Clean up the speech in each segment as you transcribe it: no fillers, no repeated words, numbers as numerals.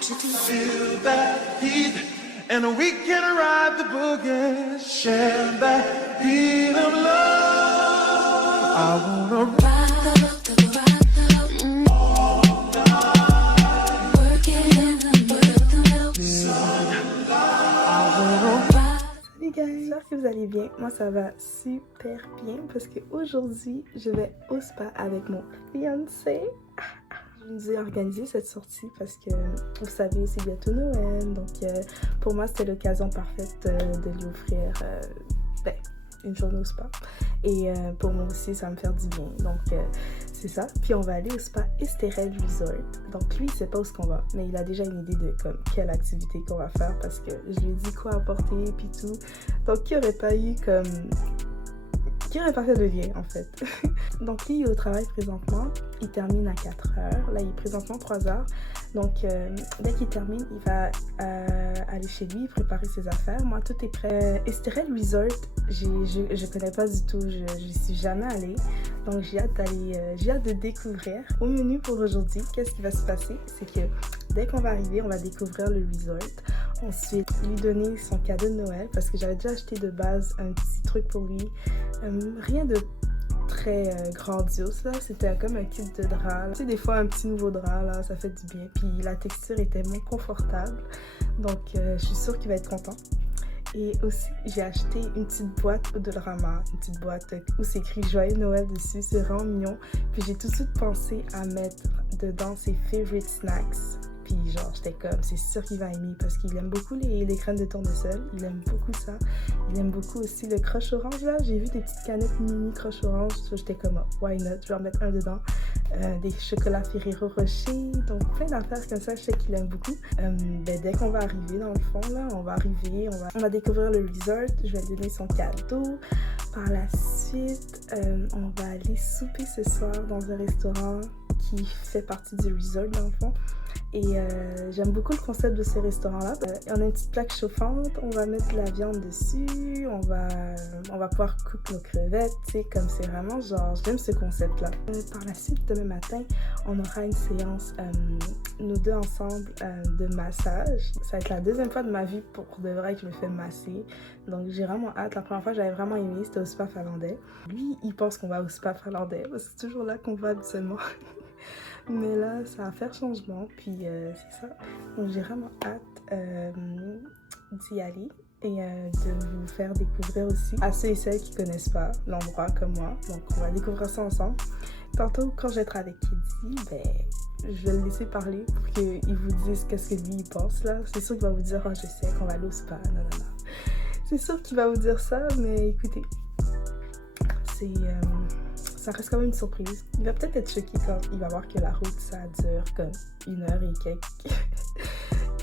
Feel that heat, and we can ride the boogie, share that heat of love. I wanna ride the Salut guys, j'espère que vous allez bien. Moi ça va super bien parce qu'aujourd'hui je vais au spa avec mon fiancé. Je nous ai organisé cette sortie parce que vous savez c'est bientôt Noël, donc pour moi c'était l'occasion parfaite de lui offrir une journée au spa et pour moi aussi ça va me faire du bien, donc c'est ça. Puis on va aller au spa Esterel Resort, donc lui il sait pas où est-ce qu'on va mais il a déjà une idée de comme quelle activité qu'on va faire parce que je lui ai dit quoi apporter puis tout, donc qui aurait pas fait de lien en fait. Donc lui il est au travail présentement, il termine à 4h, là il est présentement 3h, donc dès qu'il termine il va aller chez lui préparer ses affaires. Moi tout est prêt. Esterel Resort, je connais pas du tout, je suis jamais allée, donc j'ai hâte de découvrir. Au menu pour aujourd'hui, qu'est-ce qui va se passer, c'est que dès qu'on va arriver on va découvrir le resort, ensuite lui donner son cadeau de Noël parce que j'avais déjà acheté de base un petit truc pour lui, rien de très grandiose là, c'était comme un kit de drap, tu sais des fois un petit nouveau drap là, ça fait du bien, puis la texture est tellement confortable, donc je suis sûre qu'il va être content. Et aussi j'ai acheté une petite boîte au Dollarama, une petite boîte où c'est écrit Joyeux Noël dessus, c'est vraiment mignon, puis j'ai tout de suite pensé à mettre dedans ses favorite snacks. Puis genre, j'étais comme, c'est sûr qu'il va aimer parce qu'il aime beaucoup les crèmes de tournesol. Il aime beaucoup ça. Il aime beaucoup aussi le crush orange là. J'ai vu des petites canettes mini crush orange. J'étais comme, oh, why not? Je vais en mettre un dedans. Des chocolats Ferrero Rocher. Donc plein d'affaires comme ça, je sais qu'il aime beaucoup. Dès qu'on va arriver dans le fond là, on va découvrir le resort. Je vais lui donner son cadeau. Par la suite, on va aller souper ce soir dans un restaurant qui fait partie du resort dans le fond. Et j'aime beaucoup le concept de ces restaurants-là. On a une petite plaque chauffante, on va mettre de la viande dessus, on va pouvoir couper nos crevettes, tu sais, comme c'est vraiment genre, j'aime ce concept-là. Par la suite, demain matin, on aura une séance, nous deux ensemble, de massage. Ça va être la deuxième fois de ma vie pour de vrai que je me fais masser. Donc j'ai vraiment hâte. La première fois, j'avais vraiment aimé, c'était au spa finlandais. Lui, il pense qu'on va au spa finlandais, parce que c'est toujours là qu'on va habituellement. Mais là, ça va faire changement, puis c'est ça. Donc j'ai vraiment hâte d'y aller et de vous faire découvrir aussi à ceux et celles qui connaissent pas l'endroit comme moi. Donc on va découvrir ça ensemble. Tantôt, quand je vais être avec Kiddy, je vais le laisser parler pour qu'il vous dise qu'est-ce que lui il pense là. C'est sûr qu'il va vous dire, oh je sais qu'on va aller au spa, non. C'est sûr qu'il va vous dire ça, mais écoutez, ça reste quand même une surprise. Il va peut-être être choqué quand il va voir que la route, ça dure comme 1h et quelques.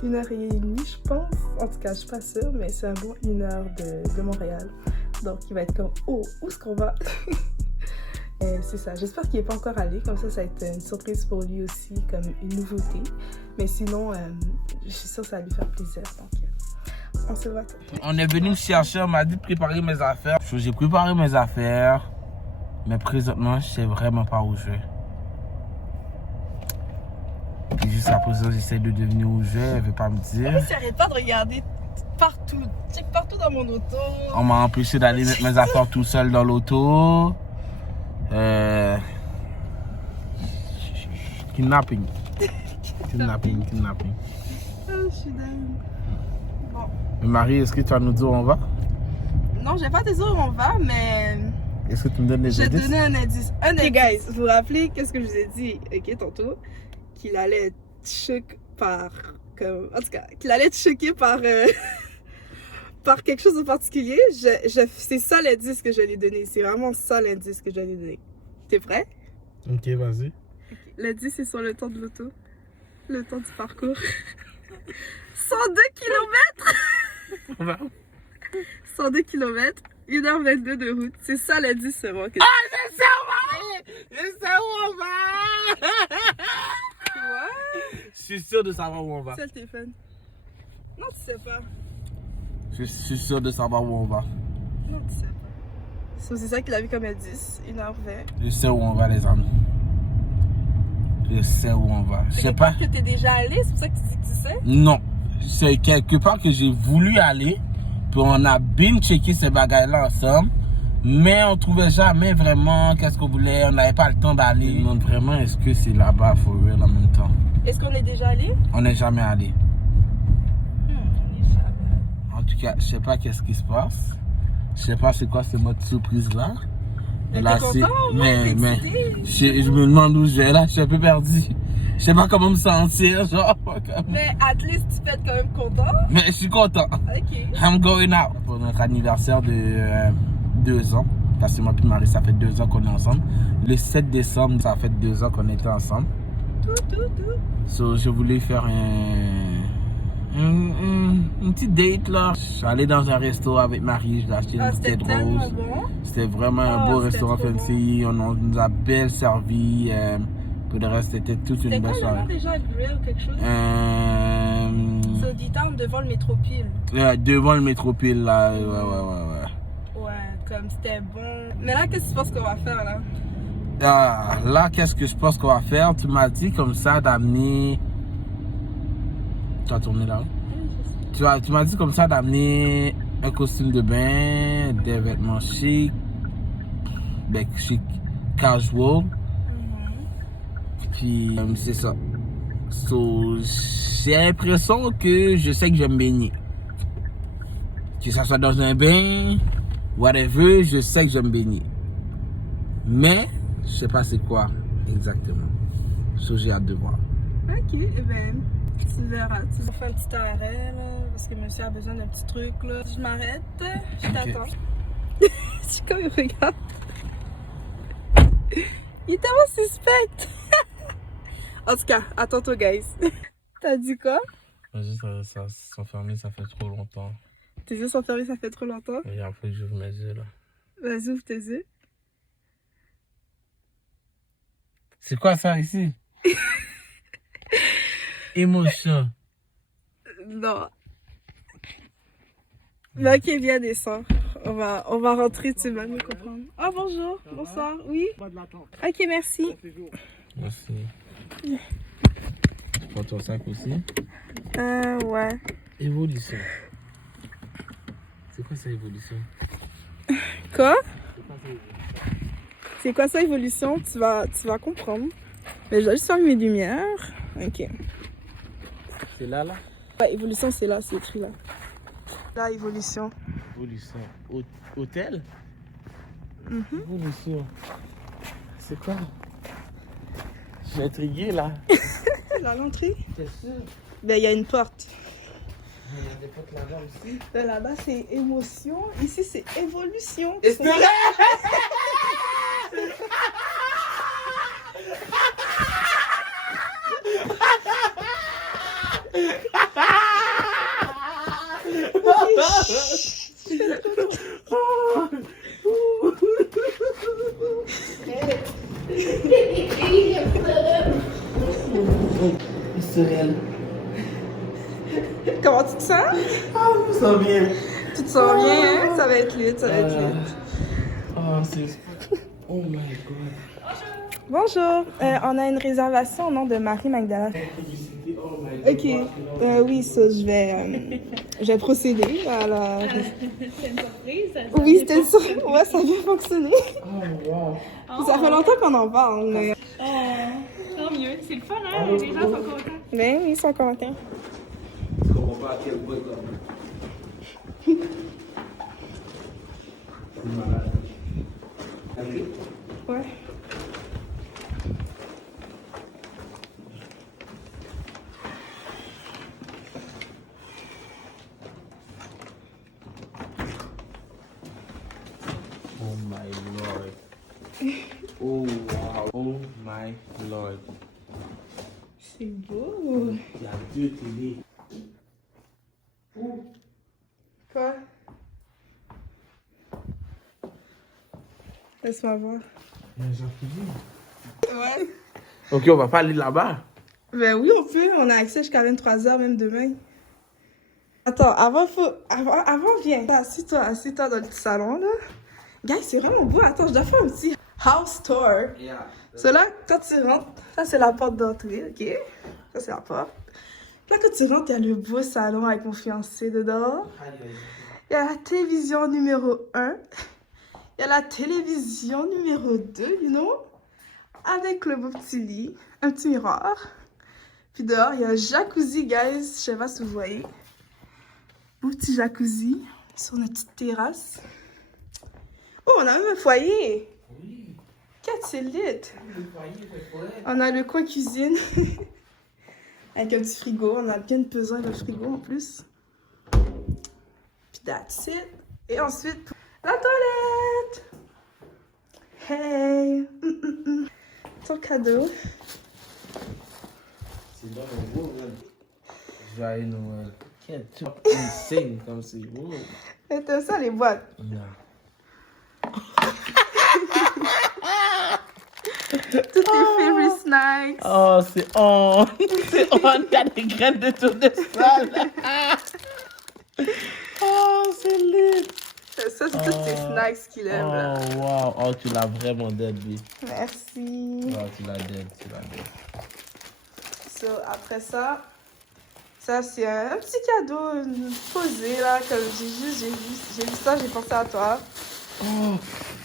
1h30, je pense. En tout cas, je suis pas sûre, mais c'est un bon 1h de Montréal. Donc, il va être comme, oh, où est-ce qu'on va? C'est ça. J'espère qu'il n'est pas encore allé. Comme ça va être une surprise pour lui aussi, comme une nouveauté. Mais sinon, je suis sûre que ça va lui faire plaisir. Donc, on se voit. On est venu me chercher, on m'a dit de préparer mes affaires. J'ai préparé mes affaires. Mais présentement, je sais vraiment pas où je vais. Et jusqu'à présent, j'essaie de deviner où je vais, elle veut pas me dire. Mais arrête pas de regarder partout. Check partout dans mon auto. On m'a empêché d'aller mettre mes affaires tout seul dans l'auto. Kidnapping. Kidnapping. Oh, je suis dingue. Bon. Mais Marie, est-ce que tu vas nous dire où on va? Non, je vais pas te dire où on va, mais... Est-ce que tu me donnes des indices? Je vais te donner un indice. Ok, guys, vous vous rappelez qu'est-ce que je vous ai dit, ok, tantôt? Qu'il allait être choqué par... En tout cas, qu'il allait être choqué par... par quelque chose de particulier. C'est ça l'indice que je vais lui donner. C'est vraiment ça l'indice que je vais lui donner. T'es prêt? Ok, vas-y. L'indice, c'est sur le temps de l'auto. Le temps du parcours. 102 km! 102 km. 1h22 de route. C'est ça l'indice seulement. Que... Ah, je sais où on va! Je sais où on va! Ouais. Je suis sûr de savoir où on va. C'est le téléphone. Non, tu sais pas. Je suis sûr de savoir où on va. Non, tu sais pas. C'est ça qu'il a vu comme indice. 1h20. Je sais où on va, les amis. Je sais où on va. Je sais quelque pas. part que t'es déjà allé, c'est pour ça que tu dis que tu sais? Non. C'est quelque part que j'ai voulu aller. Puis on a bien checké ces bagages-là ensemble. Mais on trouvait jamais vraiment qu'est-ce qu'on voulait. On n'avait pas le temps d'aller. Je me demande vraiment est-ce que c'est là-bas for real en même temps. Est-ce qu'on est déjà allé? On n'est jamais allé. On est jamais. En tout cas, je sais pas qu'est-ce qui se passe. Je sais pas c'est quoi ce mode surprise là. Mais Là, t'es content, mais excité? je me demande où je vais là. Je suis un peu perdu. Je sais pas comment me sentir, genre. Mais at least tu peux être quand même content. Mais je suis content. Ok. I'm going out. Pour notre anniversaire de 2 ans. Parce que moi et Marie, ça fait 2 ans qu'on est ensemble. Le 7 décembre, ça fait 2 ans qu'on était ensemble. Tout. So, je voulais faire une petite date là. Je suis allé dans un resto avec Marie, je l'ai acheté une C'était petite tellement rose. bon. C'était vraiment un Ah, beau c'était restaurant trop fancy. On nous a bien servi. Pour le reste, c'était toute une C'était belle quoi le nom soirée. déjà? Grill ou quelque chose? C'est au D-Town devant le Métropile. Devant le Métropile là. Ouais. Ouais, comme c'était bon. Mais là, qu'est-ce que tu penses qu'on va faire là? Ah, là, qu'est-ce que je pense qu'on va faire? Tu m'as dit comme ça d'amener. Tu as tourné là? Tu m'as dit comme ça d'amener un costume de bain, des vêtements chic, chic, casual. Puis c'est ça. So, j'ai l'impression que je sais que je vais me baigner. Que ça soit dans un bain, whatever, je sais que je vais me baigner. Mais, je sais pas c'est quoi exactement. So, j'ai hâte de voir. Ok, eh ben, tu verras. On fait un petit arrêt là, parce que monsieur a besoin d'un petit truc là. Je m'arrête, je t'attends. Je suis comme il regarde. Il est tellement suspect. En tout cas, à tantôt, guys. T'as dit quoi? Vas-y, ça s'enfermer, ça fait trop longtemps. Tes yeux sont fermés, ça fait trop longtemps. Et après, j'ouvre mes yeux là. Vas-y, ouvre tes yeux. C'est quoi ça ici? Émotion. Non. Mais ok, viens, descends. On va rentrer, tu vas mieux comprendre. Oh, bonjour, bonsoir, oui. Ok, merci. Merci. Tu prends ton sac aussi? Ouais. Évolution. C'est quoi ça, évolution? Quoi? C'est quoi ça, évolution? Tu vas comprendre. Mais je dois juste fermer mes lumières. Ok. C'est là? Ouais, évolution, c'est là, c'est écrit là. Là, évolution. Évolution. Hôtel? Mhm. Évolution. C'est quoi? Je suis intrigué là. Là, l'entrée? T'es sûr? Ben, il y a une porte. Il y a des potes là-bas aussi. Ben, là-bas, c'est émotion. Ici, c'est évolution. Espérez! Israël. Comment tu te sens? Ah, je me sens bien. Tu te sens bien, hein? Ça va être lit, ça va être lit. Oh, c'est... Oh my god. Bonjour, on a une réservation au nom de Marie Magdala. Oh my god. Ok, oui, ça, je vais procéder à la... C'est une surprise. Oui, c'était ça. Ouais, ça a bien fonctionné. Oh wow. Ça fait longtemps qu'on en parle, mais... Tant mieux. C'est le fun, hein? Les gens sont contents. Mais oui, ils sont contents. Je comprends pas à quel point c'est malade. Ouais. Oh my lord. Oh wow. Oh my lord. C'est beau. Il y a 2 télés. Quoi? Laisse-moi voir. Ouais. Ok, on va pas aller là-bas. Ben oui, on peut. On a accès jusqu'à 23h, même demain. Attends, avant, viens. Assis-toi dans le petit salon, là. Guys, c'est vraiment beau. Attends, je dois faire un petit... house tour. Yeah. So là, quand tu rentres, ça c'est la porte d'entrée, ok? Ça c'est la porte. Là, quand tu rentres, il y a le beau salon avec mon fiancé dedans. Il y a la télévision numéro 1. Il y a la télévision numéro 2, you know? Avec le beau petit lit, un petit miroir. Puis dehors, il y a un jacuzzi, guys. Je sais pas si vous voyez. Beau petit jacuzzi sur notre petite terrasse. Oh, on a même un foyer. Oui. 4, c'est lit. Le foyer, c'est correct. On a le coin cuisine. Avec un petit frigo. On a bien besoin d'un frigo en plus. Puis that's it. Et ensuite, la toilette. Hey. Ton cadeau. C'est dans le beau, man. Joyeux Noël. Quel truc insane comme c'est beau. Et t'aimes ça les boîtes? Non. Tous tes favorite snacks. Oh, c'est on. C'est on. Il y a des graines de tournesol. Oh, c'est lit. Ça, c'est tous tes snacks qu'il aime. Là. Oh, wow. Oh, tu l'as vraiment dead, lui. Merci. Oh, tu l'as dead, tu l'as dead. So, après ça, c'est un petit cadeau posé là. Comme j'ai vu ça, j'ai pensé à toi. Oh,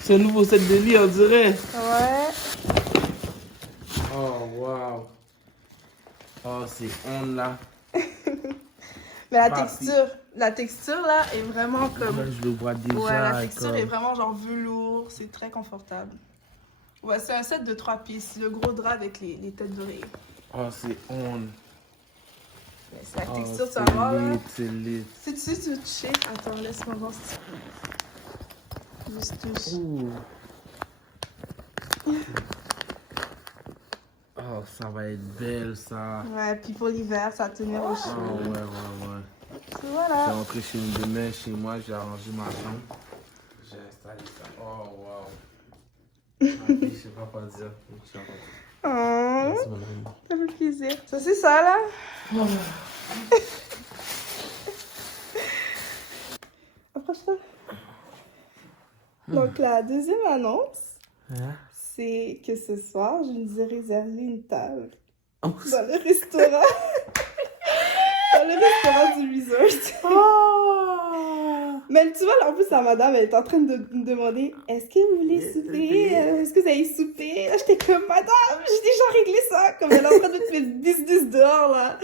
c'est un nouveau set de lit, on dirait. Ouais. Oh, wow. Oh, c'est on là. Mais Papi. la texture là est vraiment comme. Là, je le vois déjà. Ouais, la texture comme- est vraiment genre velours, c'est très confortable. Ouais, c'est un set de 3 pièces, le gros drap avec les têtes d'oreiller. Oh, c'est on. Mais c'est la Oh, texture, tu c'est vas voir là. lit, c'est lit. Si tu veux toucher, attends, laisse-moi voir si tu peux. Juste touche. Ouh. Oh, ça va être belle, ça. Ouais, puis pour l'hiver, ça va tenir au Oh, chaud. ouais, ouais, ouais. So, Je vais voilà. rentrer chez nous demain, chez moi, j'ai arrangé ma chambre. J'ai installé ça. Oh, wow. Je sais pas quoi dire. Je sais pas quoi dire. Oh, Merci, mon ami. ça fait plaisir. Ça, c'est ça là. Approche-toi. Donc, la deuxième annonce, Hein? c'est que ce soir, je nous ai réservé une table Oh, dans le restaurant. Dans le restaurant du resort. oh. Mais tu vois, là, en plus, la madame, elle est en train de me demander est-ce que vous voulez souper Est-ce que vous allez souper Là, j'étais comme madame, j'ai déjà réglé ça. Comme elle est en train de mettre mes business dehors, là.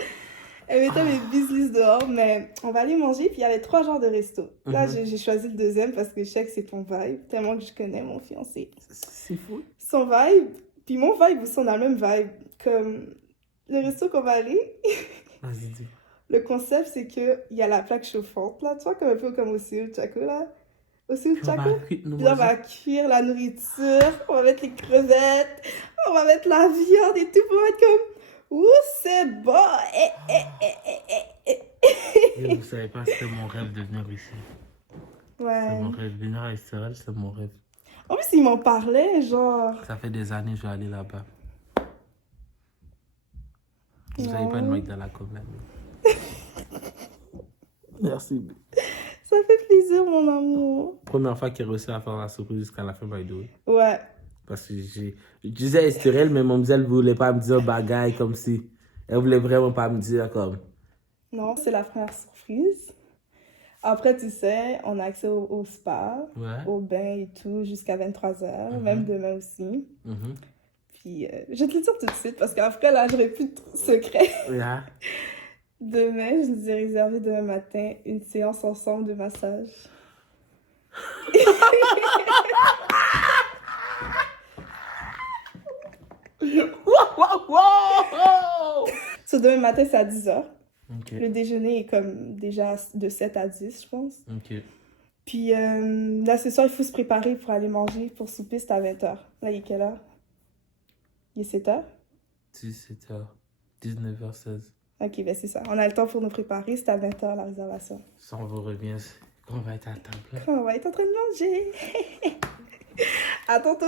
Elle mettait mes business dehors, mais on va aller manger. Puis il y avait 3 genres de resto. Là, j'ai choisi le deuxième parce que je sais que c'est ton vibe, tellement que je connais mon fiancé. C'est fou. Son vibe, puis mon vibe aussi, on a le même vibe. Comme le resto qu'on va aller. Vas-y, dis. Le concept, c'est qu'il y a la plaque chauffante, là, tu vois, comme un peu comme au Seoul Chaco, là. Au Seoul Chaco. Puis là, on va cuire la nourriture, on va mettre les crevettes, on va mettre la viande et tout, pour être comme, ouh, c'est bon! Vous savez pas, c'était mon rêve de venir ici. C'est Ouais. mon rêve. Venir à Israël, c'est mon rêve. En plus, ils m'en parlaient, genre... Ça fait des années que je vais aller là-bas. Vous n'avez Ouais. pas de mec dans la com, là. Merci. Ça fait plaisir, mon amour. Première fois qu'il a réussi à faire la surprise jusqu'à la fin, by the way. Ouais. Parce que je disais Estherelle, mais mon elle voulait pas me dire bagaille comme si. Elle voulait vraiment pas me dire comme. Non, c'est la première surprise. Après, tu sais, on a accès au spa, Ouais. au bain et tout, jusqu'à 23h, même demain aussi. Mhm. Puis, je vais te le dire tout de suite, parce qu'après, là, j'aurais plus de secret. Yeah. Demain, je nous ai réservé demain matin une séance ensemble de massage. So, demain matin, c'est à 10h. Ok. Le déjeuner est comme déjà de 7 à 10, je pense. Ok. Puis là, ce soir, il faut se préparer pour aller manger. Pour souper, c'est à 20h. Là, il est quelle heure? Il est 7h? 17h. 19h16. Ok, ben c'est ça. On a le temps pour nous préparer. C'est à 20h la réservation. Ça, on vous revient. On va être à table. On va être en train de manger. À tantôt.